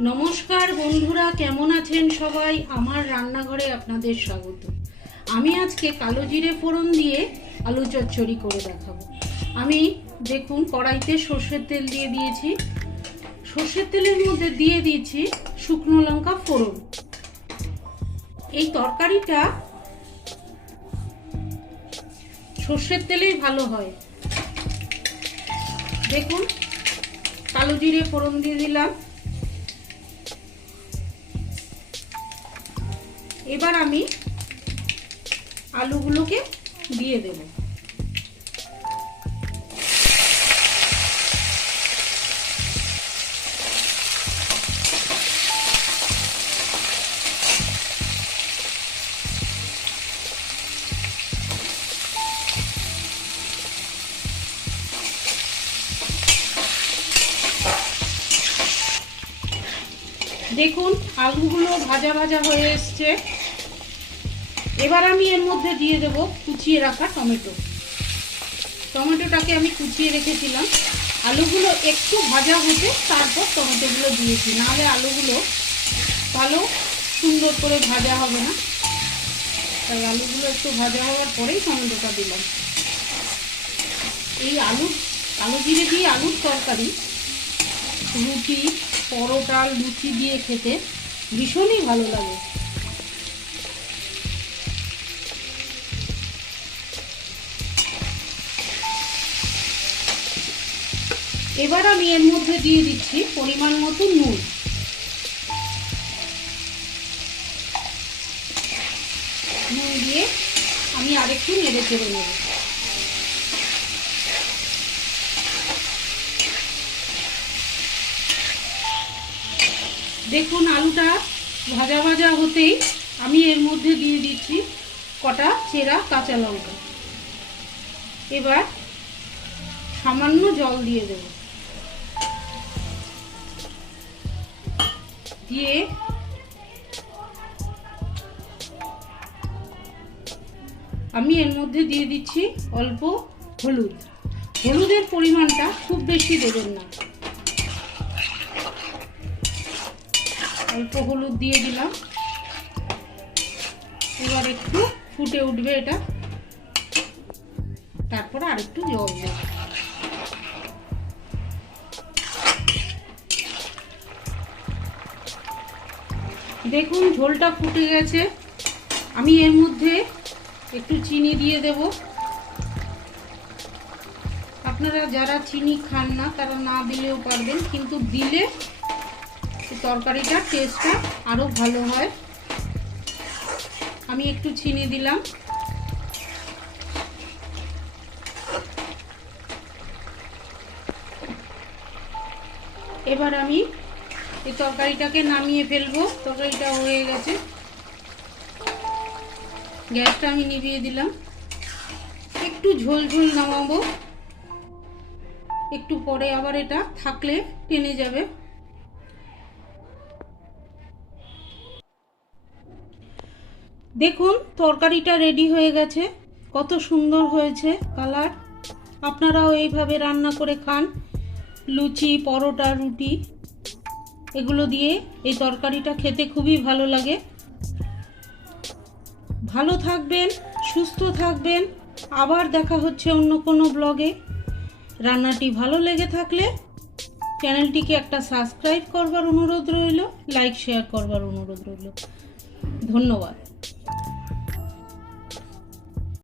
নমস্কার বন্ধুরা, কেমন আছেন সবাই? আমার রান্নাঘরে আপনাদের স্বাগত। আমি আজকে কালো জিরে ফোড়ন দিয়ে আলু চচ্চড়ি করে দেখাবো। আমি দেখুন, কড়াইতে সর্ষের তেল দিয়ে দিয়েছি। সর্ষের তেলের মধ্যে দিয়ে দিয়েছি শুকনো লঙ্কা ফোড়ন। এই তরকারিটা সর্ষের তেলেই ভালো হয়। দেখুন, কালো জিরে ফোড়ন দিয়ে দিলাম। এবার আমি আলুগুলোকে দিয়ে দেব। দেখুন আলুগুলো ভাজা ভাজা হয়ে এসছে। এবার আমি এর মধ্যে দিয়ে দেব কুচিয়ে রাখা টমেটো। টমেটোটাকে আমি কুচিয়ে রেখেছিলাম। আলুগুলো একটু ভাজা হতে তারপর টমেটোগুলো দিয়েছি। নাহলে আলুগুলো ভালো সুন্দর করে ভাজা হবে না। তাই আলুগুলো একটু ভাজা হওয়ার পরেই টমেটোটা দিলাম। এই আলু আলু জিরে দিয়ে আলুর তরকারি, রুটি, পরোটা, লুচি দিয়ে খেতে ভীষণই ভালো লাগে। এবার আমি এর মধ্যে দিয়ে দিচ্ছি পরিমাণ মতো নুন। নুন দিয়ে আমি আরেকটু নেড়ে চেড়ে নেব। দেখুন আলুটা ভাজা ভাজা হতেই আমি এর মধ্যে দিয়ে দিচ্ছি কটা চেরা কাঁচা লঙ্কা। এবার সামান্য জল দিয়ে দেব। দিয়ে আমি এর মধ্যে দিয়ে দিচ্ছি অল্প হলুদ। হলুদের পরিমাণটা খুব বেশি দেবেন না। অল্প হলুদ দিয়ে দিলাম। এবার একটু ফুটে উঠবে এটা। তারপর আরেকটু জল দেব। দেখুন, ঝোলটা ফুটে গেছে। আমি এর মধ্যে একটু চিনি দিয়ে দেব। আপনারা যারা চিনি খান না, তারা না দিলেও পারবেন, কিন্তু দিলে তরকারিটার টেস্টটা আরও ভালো হয়। আমি একটু চিনি দিলাম। এবার আমি এই তরকারিটাকে নামিয়ে ফেলব। তরকারিটা হয়ে গেছে। গ্যাসটা আমি নিভিয়ে দিলাম। একটু ঝোল ঝোল নামাবো। একটু পরে আবার এটা থাকলে টেনে যাবে। দেখুন, তরকারিটা রেডি হয়ে গেছে। কত সুন্দর হয়েছে কালার। আপনারাও এইভাবে রান্না করে খান। লুচি, পরোটা, রুটি। এগুলো দিয়ে এই তরকারিটা খেতে খুবই ভালো লাগে। ভালো থাকবেন, সুস্থ থাকবেন। আবার দেখা হচ্ছে অন্য কোনো ব্লগে। রান্নাটি ভালো লেগে থাকলে চ্যানেলটিকে একটা সাবস্ক্রাইব করবার অনুরোধ রইল, লাইক, শেয়ার করবার অনুরোধ রইল। ধন্যবাদ।